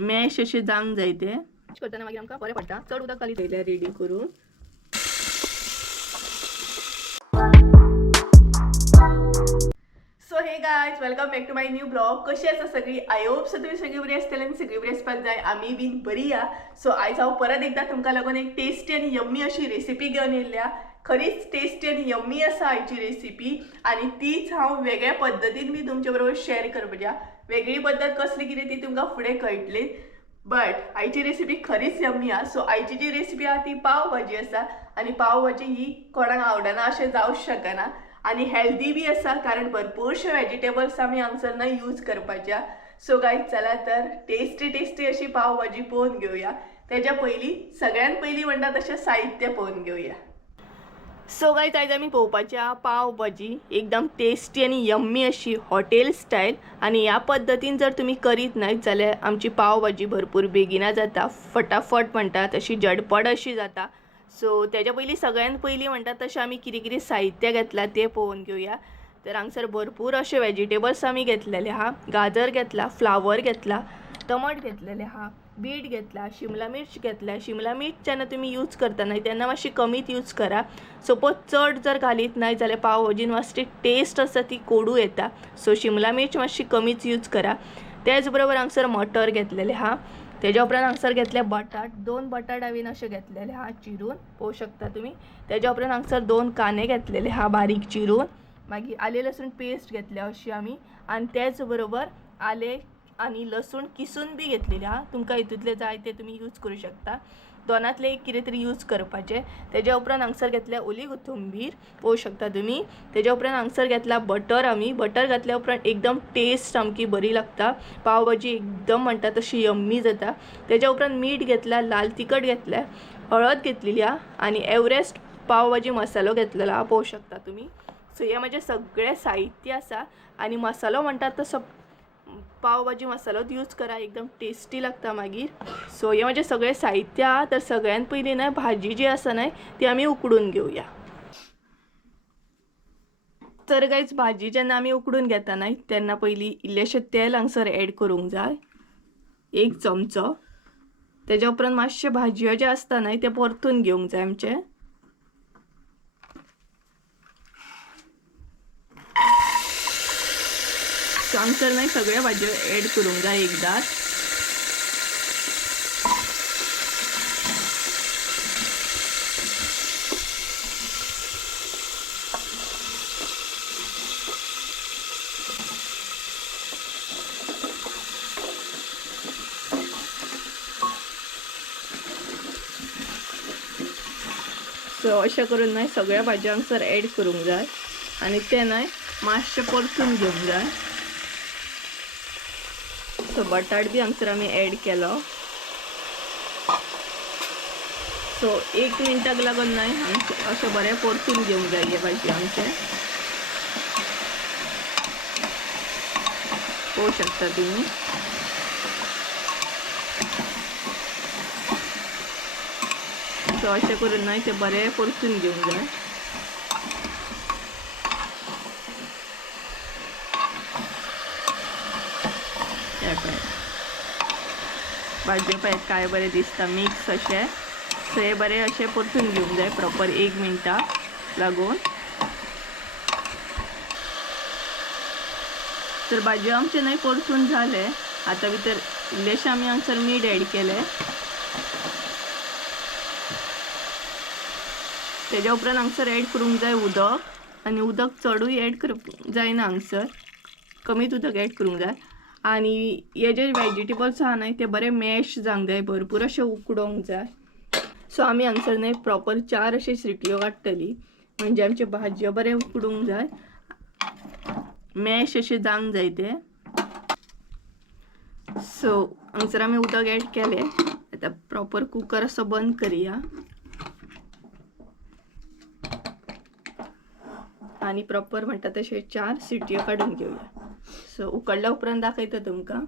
Mash असे जांक जाय ते करताना मागीर आमकां बरें पडटा. चड उदक घाली दयल्या रेडी करून. So hey guys, welcome back to my new blog. कशी आसा सगळी? आय होप सो तुम्ही सगळी बरी आसतली आनी सगळी बरी आसपाक जाय. आमी बीन बरी आ. सो आयज हांव परत एकदा तुमकां लागून एक टेस्टी आनी यम्मी अशी रेसिपी घेवन येयल्या. खरीच टेस्टी आनी यम्मी आसा आयची रेसिपी आनी तीच हांव वेगळ्या पद्दतीन बी तुमचे बरोबर शेअर करपाच्या. वेगळी पद्दत कसली कितें ती तुमकां फुडें कळटली. बट आयची रेसिपी खरीच यम्मी आ. सो आयची जी रेसिपी आहा ती पाव भाजी आसा आनी पाव भाजी ही कोणाक आवडना अशें जावंच शकना आनी हेल्दी बी आसा कारण भरपूरशे वेजिटेबल्स आमी हांगसर ना यूज करपाच्या. सो गायज चला तर टेस्टी अशी पाव भाजी पळोवन घेवया. तेज्या पयलीं सगळ्यात पयलीं म्हणटा तशें साहित्य पळोवन घेवया. सो गायज आयज आमी पळोवपाच्या पाव भाजी एकदम टेस्टी आनी यम्मी अशी हॉटेल स्टायल. आनी ह्या पद्दतीन जर तुमी करीत नात जाल्यार आमची पाव भाजी भरपूर बेगिना जाता, फटाफट म्हणटा तशी झटपट अशी जाता. सो तेज्या पयलीं सगळ्यात पयलीं म्हणटा तशें आमी कितें कितें साहित्य घेतला तें पळोवन घेवया. तर हांगसर भरपूर अशे वेजिटेबल्स आमी घेतलेले आहा. गाजर घेतला, फ्लावर घेतला, टमाट घेतलेले आहा, बीट घेतला, शिमला मिर्च घेतला. शिमला मिर्च जेन्ना तुमी यूज करतना तेन्ना मातशी कमीत यूज करा. सपोज चड जर घालीत नात जाल्यार पाव भाजीन मातशी टेस्ट आसा ती कोडू येता. सो शिमला मिर्च मातशी कमीच यूज करा. तेच बरोबर हांगसर मटर घेतलेले आहा. तेज्या उपरांत हांगसर घेतले बटाट. 2 बटाट हांवें अशे घेतलेले आहा चिरून, पळोवंक शकता तुमी. तेज्या उपरांत हांगसर 2 कांदे घेतलेले आहा बारीक चिरून. मागीर आले लसूण पेस्ट घेतल्या अशी आमी आनी तेच बरोबर आले आनी लसूण किसून बी घेतलेले आहा. तुमकां हितूंतले जाय ते तुमी यूज करूं शकता. दोनांतले एक कितें तरी यूज करपाचें. तेज्या उपरांत हांगसर घेतल्या ओली कोथंबीर, पळोवंक शकता तुमी. तेज्या उपरांत हांगसर घेतला बटर आमी. बटर घातल्या उपरांत एकदम टेस्ट सामकी बरी लागता. पाव भाजी एकदम म्हणटा तशी यम्मी जाता. तेज्या उपरांत मीठ घेतला, लाल तिखट घेतल्या, हळद घेतलेली आहा आनी एव्हरेस्ट पाव भाजी मसालो घेतलेलो आहा, पळोवंक शकता तुमी. सो हे म्हजे सगळे साहित्य आसा आनी मसालो म्हणटा तसो पाव भाजी मसालोच यूज करा, एकदम टेस्टी लागता मागीर. सो हे म्हजे सगळे साहित्य आहा. तर सगळ्यात पयलीं ना भाजी जी आसा न्हय ती आमी उकडून घेवया. तर गायज भाजी जेन्ना आमी उकडून घेता न्हय तेन्ना पयलीं इल्लेशें तेल हांगसर एड करूंक जाय, 1 चमचो. तेज्या उपरांत मातशे भाजयो जे आसता न्हय ते परतून घेवंक जाय आमचे. सो हांगसर न्हय सगळ्या भाजयो एड करूंक जाय एकदांच. सो अशें करून न्हय सगळ्या भाजयो हांगसर एड करूंक जाय आनी ते न्हय मातशें परतून घेवंक जाय. सो बटाट बी हांगसर आमी एड केलो. सो 1 मिनटाक लागून न्हय अशें बरें परतून घेवंक जाय हे भाजी आमचे, पळोवंक शकता तुमी. सो अशें करून न्हय ते बरें परतून घेवंक जाय. भाजयो पळय काय बरें दिसता मिक्स अशें. सो हे बरें अशें परतून घेवंक जाय प्रॉपर 1 मिनटा लागून. तर भाजयो आमचे न्हय परतून जाले. आतां भितर इल्लेशें आमी हांगसर मीठ एड केलें. तेज्या उपरांत हांगसर एड करूंक जाय उदक आनी उदक चडूय एड करप जायना हांगसर, कमीच उदक एड करूंक जाय. आनी हे जे वेजिटेबल्स आहा न्हय ते बरे मॅश जावंक जाय, भरपूर अशें उकडोवंक जाय. सो आमी हांगसर न्हय प्रॉपर 4 अशे सिटयो काडटली म्हणजे आमचे भाजयो बरें उकडूंक जाय, मॅश अशें जावंक जाय ते. सो हांगसर आमी उदक एड केलें. आतां प्रॉपर कुकर असो बंद करुया आनी प्रॉपर म्हणटा तशें 4 सिटयो काडून घेवया. सो उकडल्या उपरांत दाखयता तुमकां.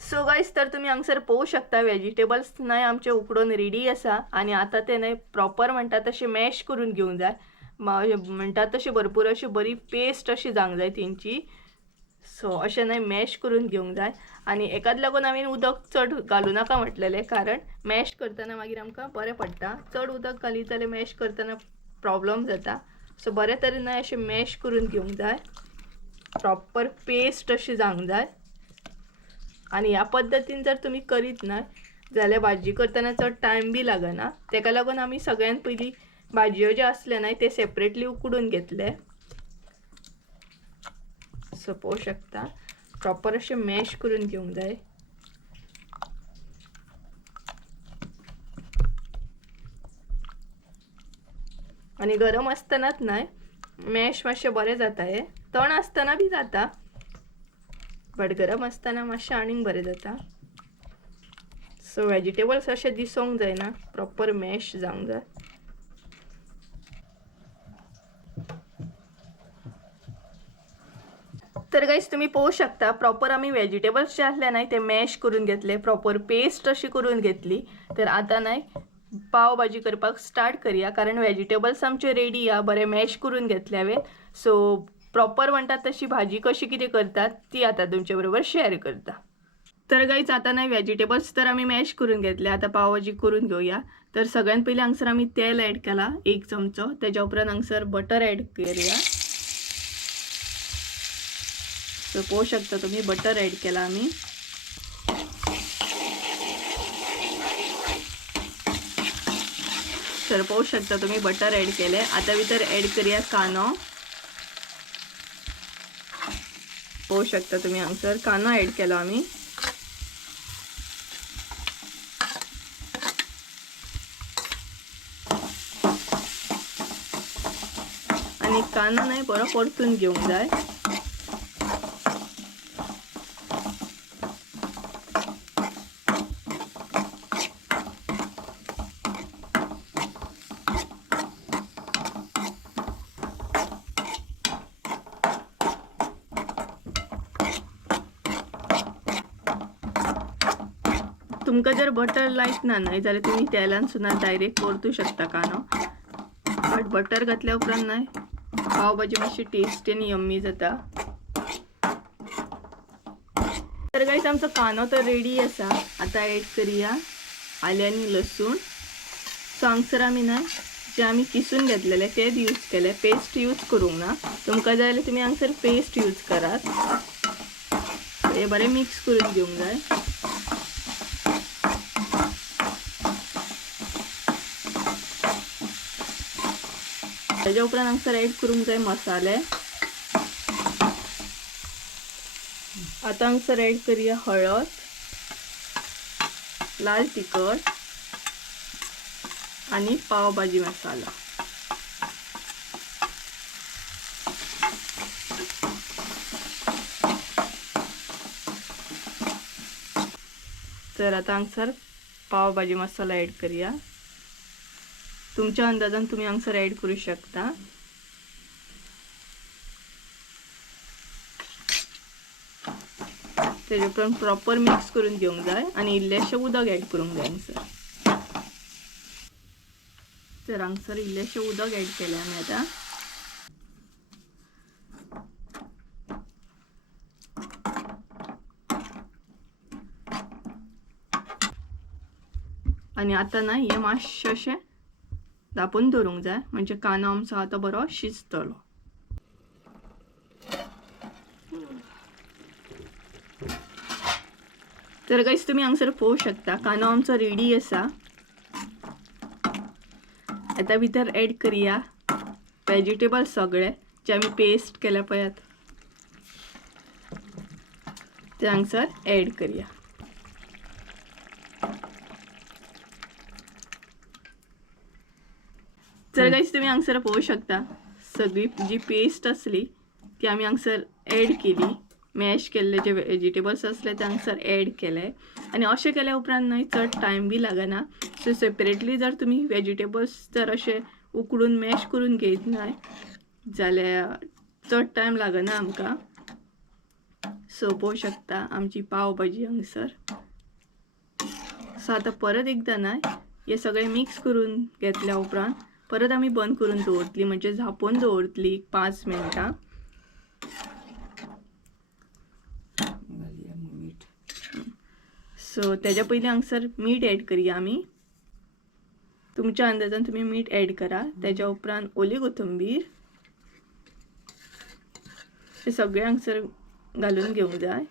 सो गायज तर तुम्ही हांगसर पळोवंक शकता वेजिटेबल्स न्हय आमचे उकडून रेडी आसा आनी आतां ते न्हय प्रॉपर म्हणटा तशें मॅश करून घेवंक जाय. म्हणटा तशी भरपूर अशी बरी पेस्ट अशी जावंक जाय तेंची. सो अशें न्हय मॅश करून घेवंक जाय आनी एकाच लागून हांवें उदक चड घालूं नाका म्हटलेलें, कारण मॅश करतना मागीर आमकां बरें पडटा. चड उदक घालीत जाल्यार मॅश करतना प्रॉब्लम जाता. सो बरे तरेन अशें मॅश करून घेवंक जाय, प्रॉपर पेस्ट अशी जावंक जाय. आनी ह्या पद्दतीन जर तुमी करीत ना जाल्यार भाजी करतना चड टायम बी लागना. तेका लागून आमी सगळ्यान पयलीं भाजयो ज्यो आसल्या न्हय ते सेपरेटली उकडून घेतले. सो पळोवं शकता प्रॉपर अशें मॅश करून घेवंक जाय. आनी गरम आसतनाच न्हय मॅश मातशें बरें जाता. हें तण आसतना बी जाता, बट गरम आसतना मातशें आनीक बरें जाता. सो वेजिटेबल्स अशें दिसोंक जायना, प्रॉपर मॅश जावंक जाय. तर गाईस तुम्ही पळोवं शकता प्रॉपर आमी वेजिटेबल्स जे आसले न्हय ते मॅश करून घेतले, प्रॉपर पेस्ट अशी करून घेतली. तर आतां न्हय पाव भाजी करपाक स्टार्ट करूया, कारण वेजिटेबल्स आमचे रेडी हा, बरे मॅश करून घेतले हांवें. सो प्रॉपर म्हणटात तशी भाजी कशी कितें करतात ती आतां तुमचे बरोबर शेअर करता. तर गाईज आतां न्हय वेजिटेबल्स तर आमी मॅश करून घेतले, आतां पाव भाजी करून घेवया. तर सगळ्यात पयलीं हांगसर आमी तेल ॲड केला 1 चमचो, तेच्या उपरांत हांगसर बटर ॲड करूया. सो पळोवं शकता तुम्ही बटर ॲड केला आमी. तर पळोवं शकता तुम्ही बटर ॲड केले. आता भितर ॲड करूया कांदो. पळोवं शकता तुम्ही हांगसर कांदो ॲड केलो आमी. आणि कांदो न्हय बरो परतून घेवंक जाय. तुमकां जर बटर लायक ना न्हय जाल्यार तुम्ही तेलान सुद्दां डायरेक्ट परतू शकता कांदो, बट बटर घातल्या उपरांत न्हय पाव भाजी मातशी टेस्टी आनी यम्मी जाता. तर गाईस आमचो कांदो तर रेडी आसा. आता ॲड करूया आले आनी लसूण. सो हांगसर आमी न्हय जे आमी किसून घेतलेले तेच यूज केले, पेस्ट यूज करूंक ना. तुमकां जाय जाल्यार तुमी हांगसर पेस्ट यूज करात. हे बरें मिक्स करून घेवंक जाय. तेच्या उपरांत हांगसर ॲड करूंक जाय मसाले. आता हांगसर ॲड करूया हळद, लाल तिखट आणि पाव भाजी मसाला. तर आता हांगसर पाव भाजी मसाला ॲड करूया. तुमच्या अंदाजान तुम्ही हांगसर ॲड करू शकता. तेजे उपरांत प्रॉपर मिक्स करून घेवंक जाय आनी इल्लेशें उदक ॲड करूंक जाय हांगसर. तर हांगसर इल्लेशें उदक ॲड केलें आमी आतां. आनी आतां ना हें मातशें अशें धापून दवरूंक जाय, म्हणजे कांदो आमचो आतां बरो शिजतलो. तर गाईस तुम्ही हांगसर पळोवं शकता कांदो आमचो रेडी आसा. आता भितर ॲड करूया वेजिटेबल्स सगळे जे आमी पेस्ट केल्या पळयात ते हांगसर ॲड करूया. तर गाईस तुम्ही हांगसर पळोवं शकता सगळी जी पेस्ट असली ती आमी हांगसर ॲड केली. मॅश केल्ले जे वेजिटेबल्स असले ते हांगसर ॲड केले आनी अशें केल्या उपरांत न्हय चड टायम बी लागना. सो सेपरेटली जर तुमी वेजिटेबल्स जर अशें उकडून मॅश करून घेयत न्हय जाल्यार चड टायम लागना आमकां. सो पळोवं शकता आमची पाव भाजी हांगसर. सो आतां परत एकदां न्हय हे सगळे मिक्स करून घेतल्या उपरांत परत आमी बंद करून दवरतली, म्हणजे झापून दवरतली 5 मिनटां. सो त्याच्या पयलीं हांगसर मीठ ॲड करूया आमी. तुमच्या अंदाजान तुम्ही मीठ ॲड करा. त्याच्या उपरांत ओली कोथिंबीर हे सगळे हांगसर घालून घेवंक जाय.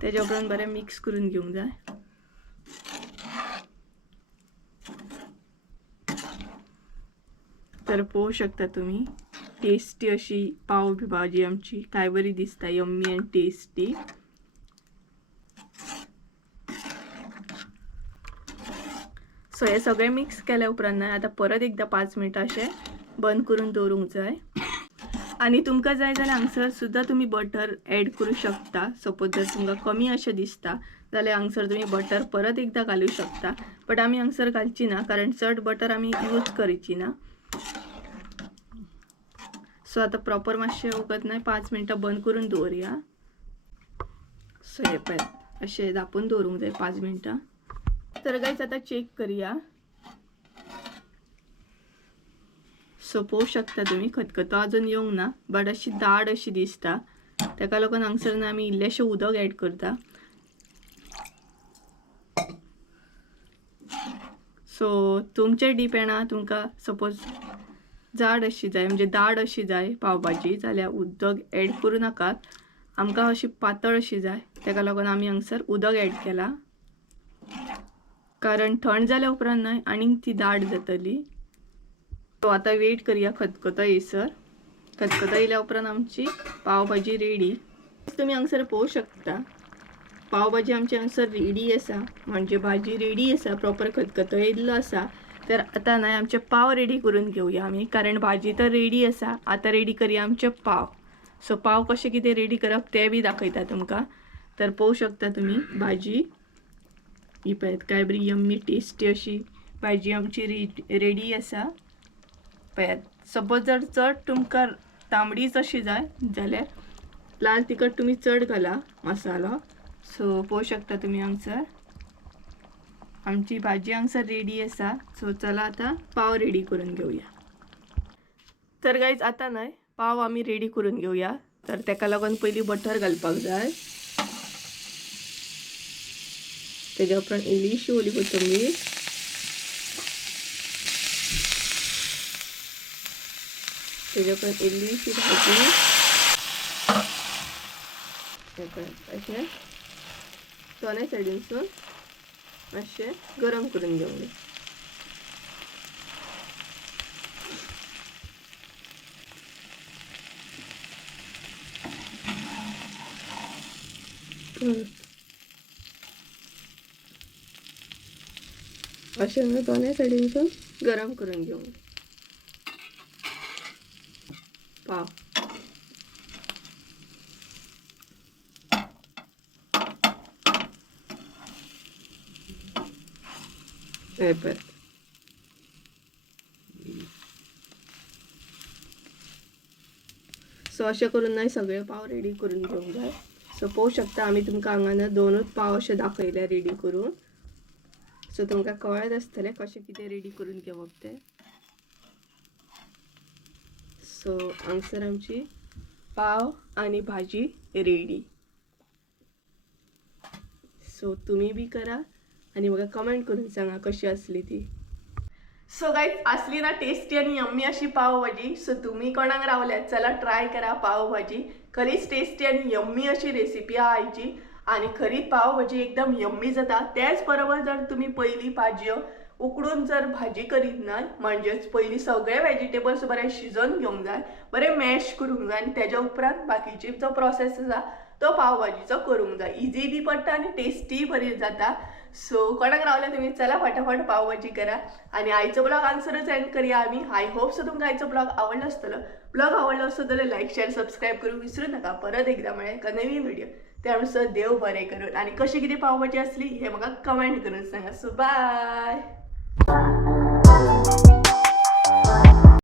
त्याच्या उपरांत बरें मिक्स करून घेवंक जाय. तर पळोवंक शकता तुम्ही टेस्टी अशी पाव भाजी आमची काय बरी दिसता, यम्मी अँड टेस्टी. सो हे सगळें मिक्स केल्या उपरांत आता परत एकदा 5 मिनटां अशें बंद करून दवरूंक जाय. आणि तुमकां जाय जाल्यार हांगसर सुद्दां तुम्ही बटर ॲड करू शकता. सपोज जर तुमकां कमी अशें दिसता जाल्यार हांगसर तुम्ही बटर परत एकदा घालू शकता. बट आमी हांगसर घालची ना कारण चड बटर आमी यूज करची ना. सो आता प्रॉपर मातशें वगत नाही 5 मिनटां बंद करून दवरया. सो हे पळय अशें धापून दवरूंक जाय 5 मिनटां. तर गाइस आता चेक करूया. सो पळोवंक शकता तुम्ही खतखतो अजून येवंक ना बट अशी दाट अशी दिसता. ताका लागून हांगसर ना आमी इल्लेशें उदक ॲड करता. सो तुमचेर डिपेंड आहा. तुमकां सपोज जाड अशी जाय म्हणजे दाट अशी जाय पावभाजी जाल्यार उदक ॲड करूं नाकात. आमकां अशी पातळ अशी जाय ताका लागून आमी हांगसर उदक ॲड केला. कारण थंड जाल्या उपरांत न्हय आनीक ती दाट जातली. सो आता वेट करूया खतखतो येयसर. खतखतो येयल्या उपरांत आमची पावभाजी रेडी. तुम्ही हांगसर पळोवंक शकता पावभाजी आमची हांगसर रेडी आसा. म्हणजे भाजी रेडी आसा. प्रॉपर खतखतो येयल्लो आसा. तर आता न्हय आमचे पाव रेडी करून घेवया आमी. कारण भाजी तर रेडी आसा. आता रेडी करूया आमचे पाव. सो पाव कशें कितें रेडी करप तें बी दाखयता तुमकां. तर पळोवंक शकता तुम्ही भाजी ही पळयात काय बरी यम्मी टेस्टी अशी भाजी आमची रेडी आसा. पळयात सपोज जर चड तुमकां तांबडीच अशी जाय जाल्यार लाल तिखट तुम्ही चड घाला मसालो. सो पळोवंक शकता तुम्ही हांगसर आमची भाजी हांगसर रेडी आसा. सो चला आता पाव रेडी करून घेवया. तर गाइज आता न्हय पाव आमी रेडी करून घेवया. तर ताका लागून पयलीं बटर घालपाक जाय. तेज्या उपरांत इल्लीशी ओली कोथिंबीर, तेज्या उपरांत इल्लीशी भाजी अशें दोनूय सायडीनसून मातशें गरम करून घेवंक जाय. अशें दोनूय सायडीनसून गरम करून घेवंक पाव. पेपर सो अशें करून न्हय सगळे पाव रेडी करून घेवंक जाय. सो पळोवंक शकता आमी तुमकां हांगा दोनूच पाव अशें दाखयले रेडी करून. सो तुमकां कळत आसतलें कशें कितें रेडी करून घेवप तें. सो हांगसर आमची पाव आनी भाजी रेडी. सो तुम्ही बी करा आणि म्हाका कमेंट करून सांगा कशी असली ती. सो गाइस असली ना टेस्टी आणि यम्मी अशी पाव भाजी. सो तुम्ही कोणाक रावल्यात चला ट्राय करा पाव भाजी. खरीच टेस्टी आणि यम्मी अशी रेसिपी आयची आणि खरीच पाव भाजी एकदम यम्मी जाता. त्याच बरोबर जर तुम्ही पहिली भाजी उकडून जर भाजी करीत ना म्हणजेच पहिली सगळे व्हेजिटेबल्स बरे शिजवून घेवंक जाय, बरे मॅश करूंक जाय आणि त्याच्या उपरांत बाकीची जो प्रोसेस आसा तो पाव भाजीचो करूंक जाय. इजी बी पडटा आणि टेस्टी बरी जाता. सो कोणाक रावले तुम्ही चला फटाफट पावभाजी करा आणि आयचो ब्लॉग हांगसरच एंड करूया आमी. आय होप सो तुमकां आयचो ब्लॉग आवडलो आसतलो. ब्लॉग आवडलो आसत जाल्यार लाईक शेअर सबस्क्राईब करूंक विसरू नका. परत एकदा मेळ्या एका नवीन व्हिडिओ. त्यानुसार देव बरें करून आणि कशी किती पावभाजी असली हे म्हाका कमेंट करून सांगा. So bye.